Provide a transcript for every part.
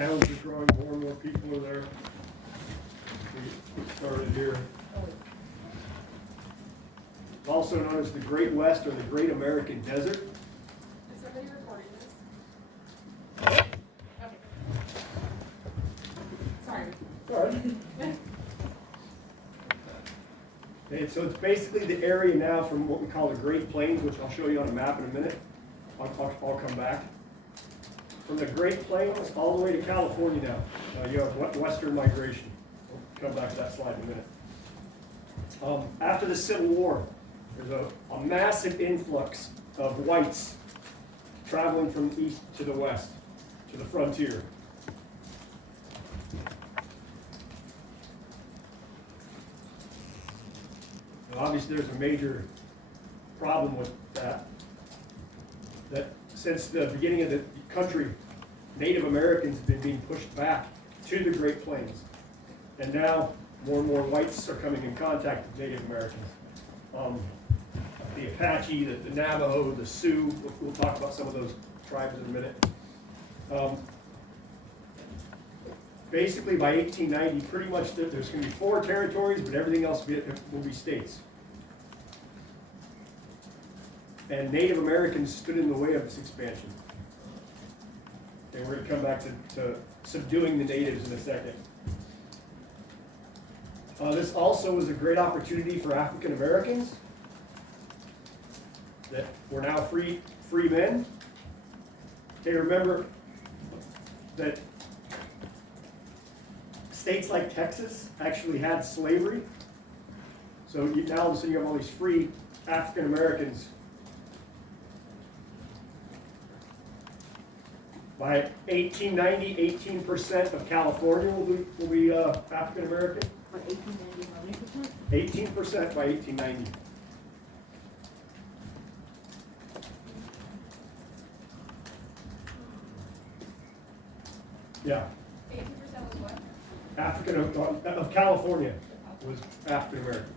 towns are growing, more and more people are there. We started here. It's also known as the Great West or the Great American Desert. Is somebody recording this? Okay. Sorry. All right. And so it's basically the area now from what we call the Great Plains, which I'll show you on a map in a minute. I'll come back. From the Great Plains all the way to California now, you have Western migration. We'll come back to that slide in a minute. After the Civil War, there's a massive influx of whites traveling from the east to the west, to the frontier. Obviously, there's a major problem with that. That since the beginning of the country, Native Americans have been being pushed back to the Great Plains. And now, more and more whites are coming in contact with Native Americans. The Apache, the Navajo, the Sioux, we'll talk about some of those tribes in a minute. Basically, by 1890, pretty much there's going to be 4 territories, but everything else will be states. And Native Americans stood in the way of this expansion. And we're going to come back to subduing the natives in a second. This also was a great opportunity for African Americans that were now free men. Okay, remember that states like Texas actually had slavery. So now all of a sudden you have all these free African Americans. By 1890, 18% of California will be African American. By 1890, how many percent? 18% by 1890. Yeah. 18% was what? African of California was African American.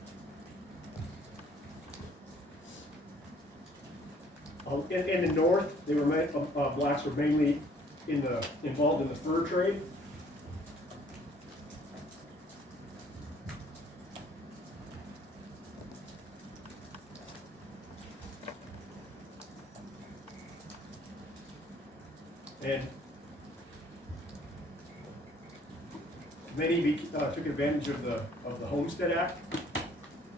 In the north, they were blacks were mainly involved in the fur trade. And many took advantage of the Homestead Act,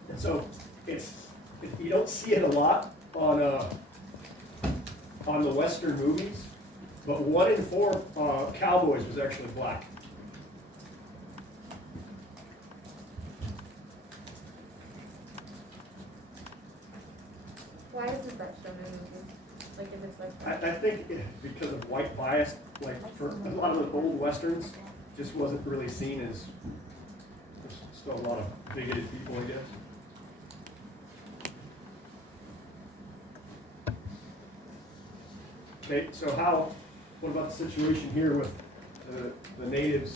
and so you don't see it a lot on the Western movies, but 1 in 4 cowboys was actually black. Why isn't that shown in movies? Like if it's like that? I think because of white bias, like for a lot of the old Westerns, just wasn't really seen as, there's still a lot of bigoted people, I guess. Okay, so what about the situation here with the natives?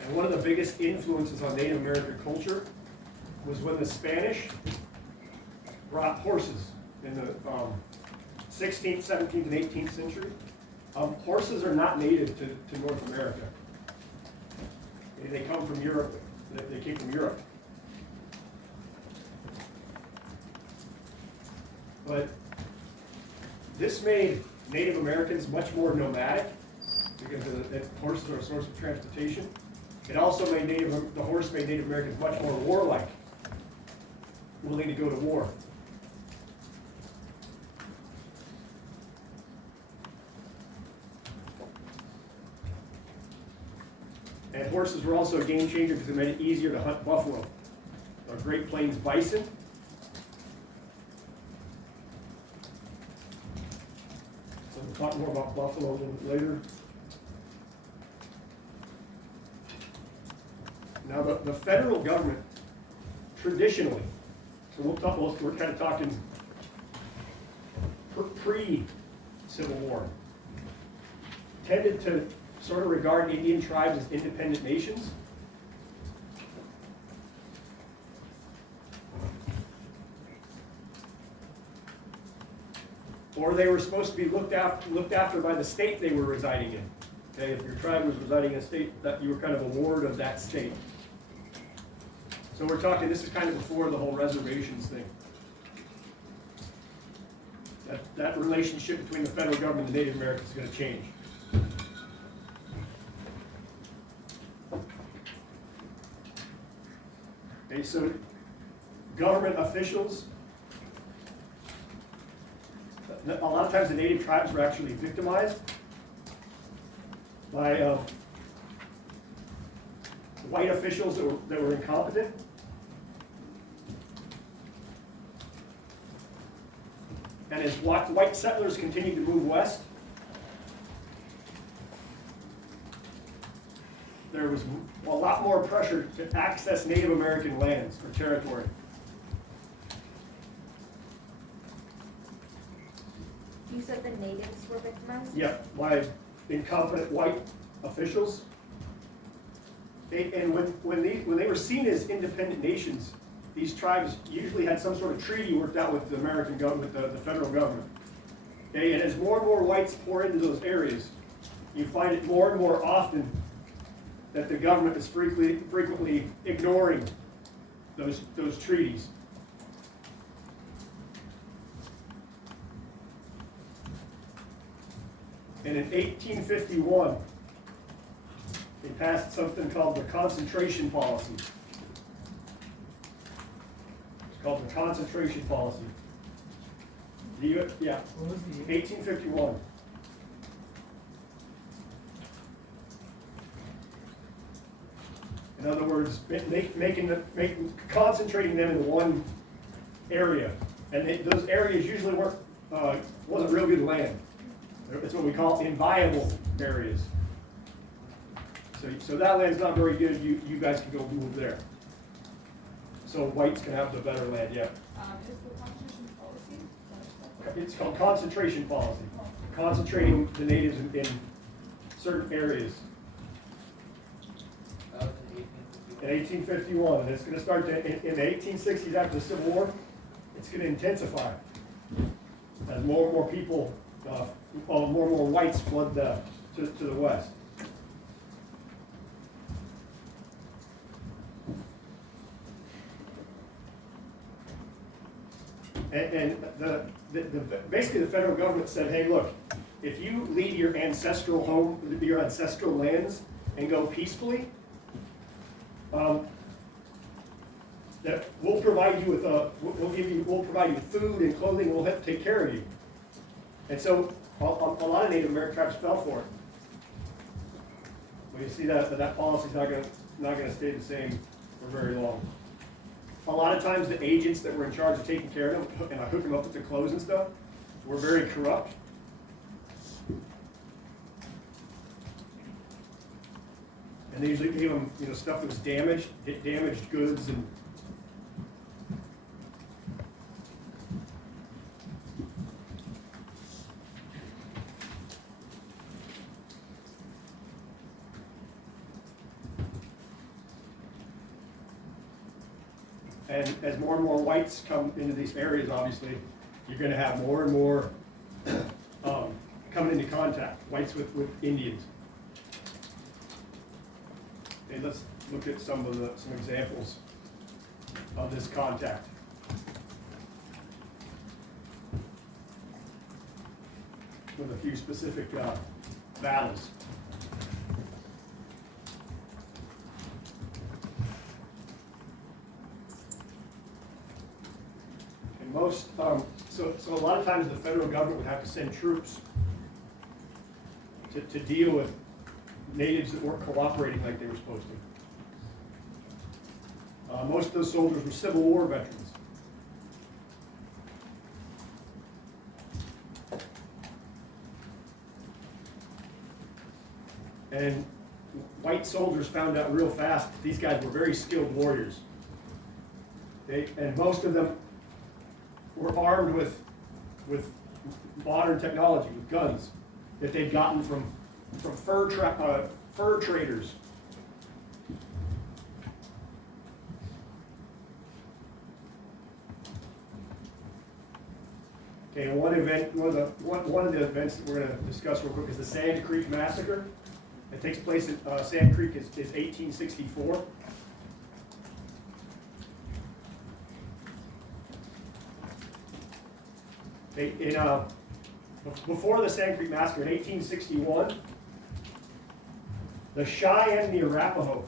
And one of the biggest influences on Native American culture was when the Spanish brought horses in the 16th, 17th, and 18th century. Horses are not native to North America. They come from Europe. They came from Europe. But this made Native Americans much more nomadic because horses are a source of transportation. It also made the horse made Native Americans much more warlike, willing to go to war. And horses were also a game changer because it made it easier to hunt buffalo, or Great Plains bison. So we'll talk more about buffalo a little bit later. Now the federal government, traditionally, so we're kind of talking pre-Civil War, tended to sort of regard Indian tribes as independent nations. Or they were supposed to be looked after by the state they were residing in. Okay, if your tribe was residing in a state, that you were kind of a ward of that state. So we're talking, this is kind of before the whole reservations thing. That relationship between the federal government and the Native Americans is going to change. Okay, so government officials, a lot of times the Native tribes were actually victimized by white officials that were incompetent. And as white settlers continued to move west, there was a lot more pressure to access Native American lands or territory. You said the natives were victimized? Yeah, by incompetent white officials. And when they were seen as independent nations, these tribes usually had some sort of treaty worked out with the American government, the federal government. Okay, and as more and more whites pour into those areas, you find it more and more often that the government is frequently ignoring those treaties. And in 1851, they passed something called the concentration policy. It's called the concentration policy. Yeah, What was the year? 1851. In other words, concentrating them in one area, and those areas usually wasn't real good land. It's what we call inviable areas. So that land's not very good. You guys can go move there. So whites can have the better land. Yeah. Is the constitution policy? It's called concentration policy. Concentrating the natives in certain areas. In 1851, and it's going to start in the 1860s after the Civil War. It's going to intensify as more and more people, more and more whites flood to the west. And basically the federal government said, hey, look, if you leave your ancestral home, your ancestral lands, and go peacefully, that we'll provide you with we'll provide you with food and clothing, and we'll have to take care of you. And so a lot of Native American tribes fell for it. Well, you see that policy's not going to stay the same for very long. A lot of times the agents that were in charge of taking care of them and hooking them up with the clothes and stuff were very corrupt. And they usually gave them, stuff that was damaged goods and as more and more whites come into these areas, obviously, you're going to have more and more coming into contact, whites with Indians. Okay, let's look at some examples of this contact. With a few specific battles. And most, so a lot of times the federal government would have to send troops to deal with natives that weren't cooperating like they were supposed to. Most of those soldiers were Civil War veterans. And white soldiers found out real fast that these guys were very skilled warriors. Okay? And most of them were armed with modern technology, with guns that they'd gotten from from fur traders. Okay, and one of the events that we're going to discuss real quick is the Sand Creek Massacre. It takes place at Sand Creek is 1864. Before the Sand Creek Massacre in 1861, the Cheyenne and the Arapaho.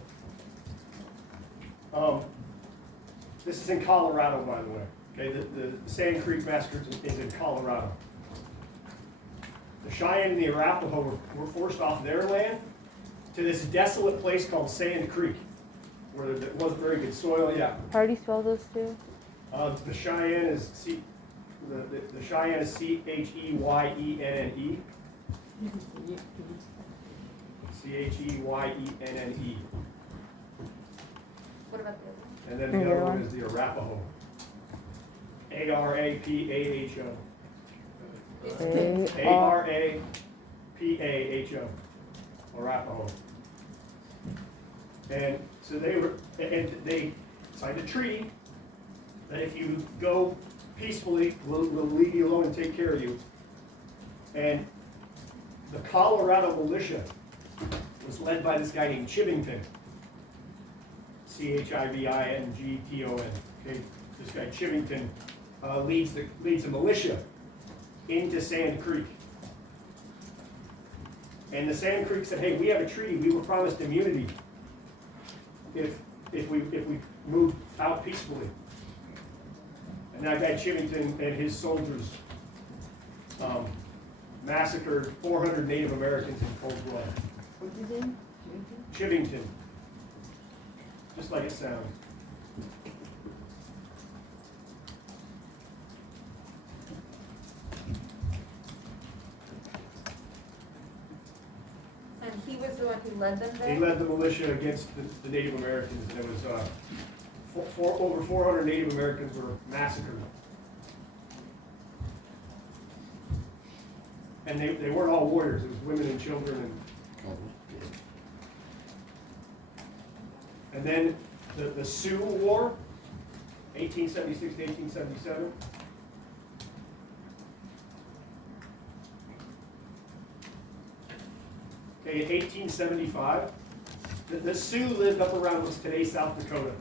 This is in Colorado, by the way. Okay, the Sand Creek Massacre is in Colorado. The Cheyenne and the Arapaho were forced off their land to this desolate place called Sand Creek, where there wasn't very good soil. Yeah. How do you spell those two? The Cheyenne is the Cheyenne is Cheyenne. Cheyenne. What about the other one? And then the other one is the Arapaho. Arapaho. Arapaho. Arapaho. And so they signed a treaty that if you go peacefully, we'll leave you alone and take care of you. And the Colorado militia was led by this guy named Chivington. Chivington. Okay, this guy Chivington leads the militia into Sand Creek. And the Sand Creek said, "Hey, we have a treaty. We were promised immunity if we move out peacefully." And that guy Chivington and his soldiers massacred 400 Native Americans in cold blood. What's his name? Chivington, just like it sounds. And he was the one who led them there? He led the militia against the Native Americans, and it was over 400 Native Americans were massacred. And they weren't all warriors, it was women and children. And then the Sioux War, 1876 to 1877. Okay, in 1875, the Sioux lived up around what's today South Dakota.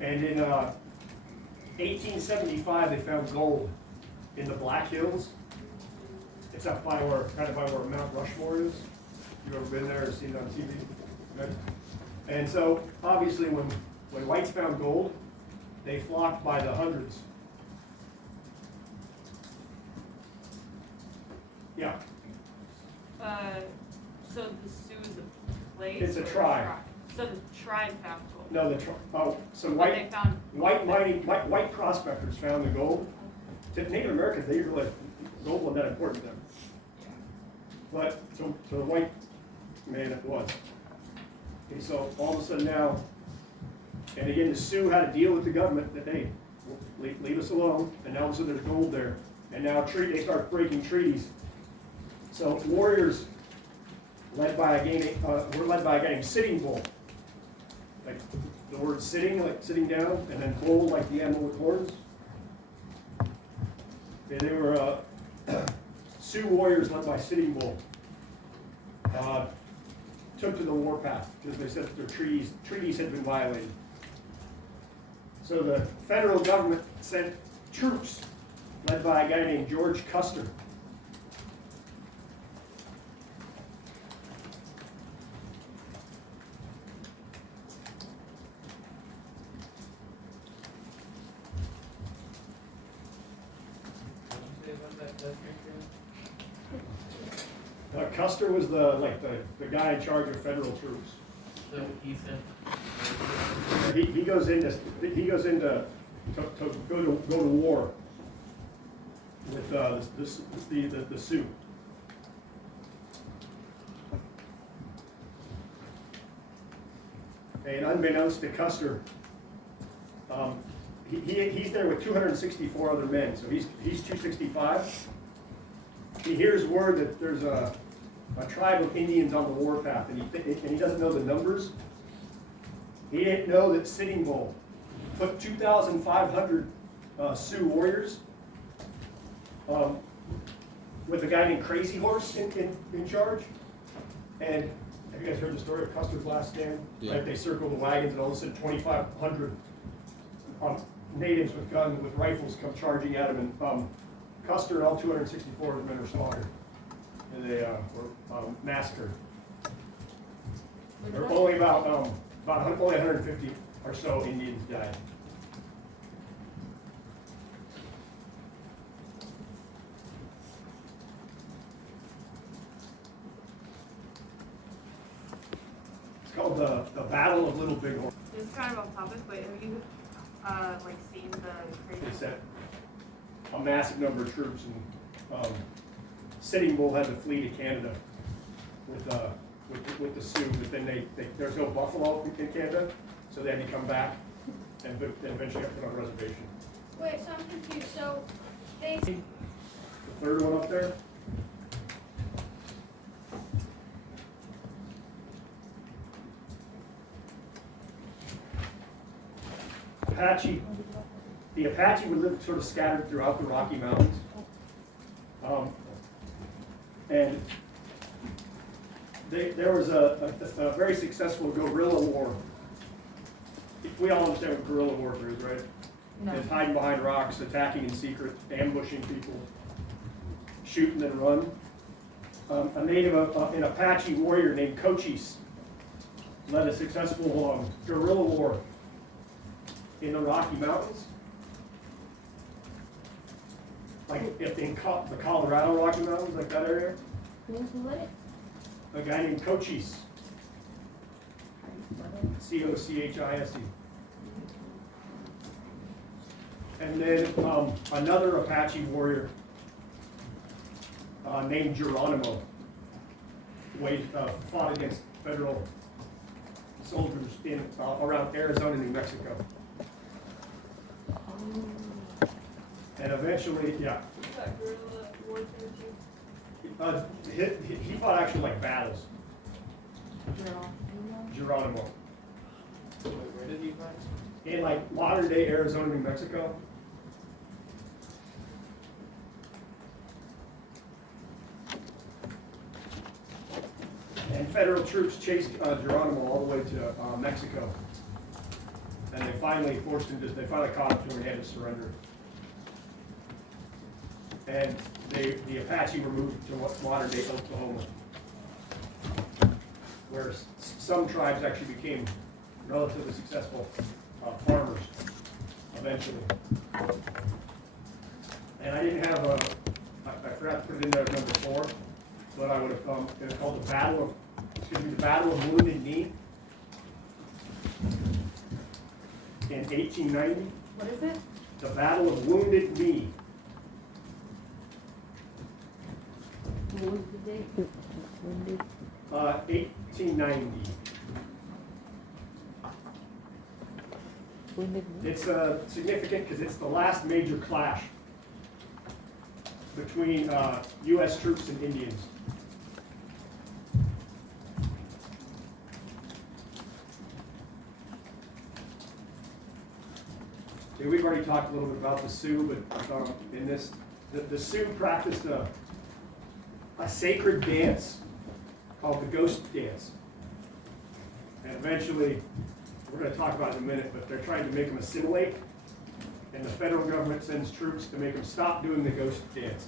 And in 1875, they found gold in the Black Hills. It's up by kind of by where Mount Rushmore is. You ever been there or seen it on TV? Okay. And so, obviously, when whites found gold, they flocked by the hundreds. Yeah. So the Sioux is a place? It's a or tribe. So the tribe found gold? No, so But they found white prospectors found the gold. To Native Americans, they realized gold wasn't that important to them. But to the white man, it was. Okay, so all of a sudden now, and again, the Sioux had a deal with the government that they leave us alone, and now all of a sudden there's gold there, and now they start breaking treaties. So warriors led by a guy named Sitting Bull. Like the word sitting, like sitting down, and then bull, like the animal with horns. Okay, they were Sioux warriors led by Sitting Bull. Took to the warpath because they said that their treaties had been violated. So the federal government sent troops led by a guy named George Custer. Custer was the guy in charge of federal troops. So he said He goes into go to war with the Sioux. And unbeknownst to Custer, he's there with 264 other men. So he's 265. he hears word that there's a tribe of Indians on the warpath, and he doesn't know the numbers. He didn't know that Sitting Bull put 2,500 Sioux warriors with a guy named Crazy Horse in charge. And have you guys heard the story of Custer's last stand? Yeah. Right, they circled the wagons, and all of a sudden 2,500 natives with guns, with rifles, come charging at him, and Custer and all 264 of the men were slaughtered, and they were massacred. There were only about only 150 or so Indians died. It's called the Battle of Little Bighorn. This is kind of off topic, but have you, like, seen the They crazy? sent a massive number of troops, and Sitting Bull had to flee to Canada with the Sioux, but then there's no buffalo in Canada, so they had to come back and eventually got put on a reservation. Wait, so I'm confused. So they The third one up there. The Apache would live sort of scattered throughout the Rocky Mountains. And there was a very successful guerrilla war. We all understand what guerrilla warfare is, right? No. It's hiding behind rocks, attacking in secret, ambushing people, shooting and run. A native, an Apache warrior named Cochise led a successful guerrilla war in the Rocky Mountains. Like if in the Colorado Rocky Mountains, like that area. who lit it? A guy named Cochise. Cochise. And then another Apache warrior named Geronimo fought against federal soldiers in around Arizona and New Mexico. And eventually, yeah, Is that guerrilla warfare too? he fought actually like battles. Geronimo. Where did you find? In like modern day Arizona, New Mexico. And federal troops chased Geronimo all the way to Mexico. And they finally they finally caught up to him and had to surrender. And the Apache were moved to modern day Oklahoma, where some tribes actually became relatively successful farmers eventually. And I didn't have I forgot to put it in there as number 4, but I would have it's called the Battle of Wounded Knee in 1890. What is it? The Battle of Wounded Knee. What was the date? Wounded. 1890. Wounded. It's significant because it's the last major clash between U.S. troops and Indians. Okay, we've already talked a little bit about the Sioux, but in this, the Sioux practiced a sacred dance called the ghost dance. And eventually, we're going to talk about it in a minute, but they're trying to make them assimilate, and the federal government sends troops to make them stop doing the ghost dance.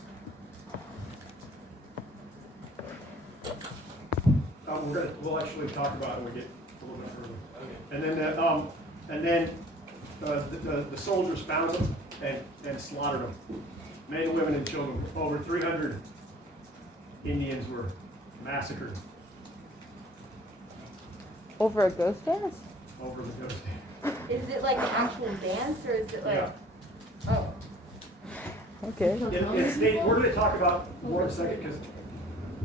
We'll actually talk about it when we get a little bit further. Okay. And then the soldiers found them and slaughtered them, men, women, and children. Over 300 Indians were massacred Over a ghost dance? over the ghost dance. Is it like an actual dance or is it like? Yeah. Oh. Okay. We're going to talk about more in a second because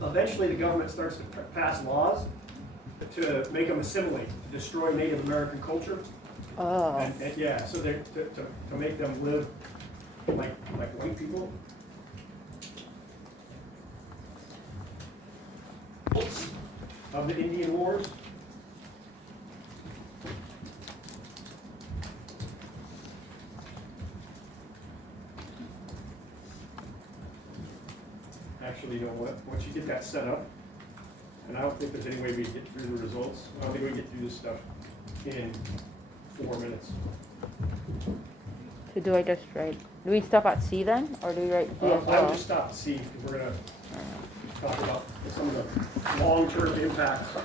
eventually the government starts to pass laws to make them assimilate, to destroy Native American culture. Oh. And yeah, so they're to make them live like white people. of the Indian Wars. Actually, you know what, once you get that set up, and I don't think there's any way we can get through the results, I don't think we can get through this stuff in 4 minutes. So do I just write, do we stop at C then, or do we write D as I would well? just stop at C, because we're gonna talk about some of the long-term impacts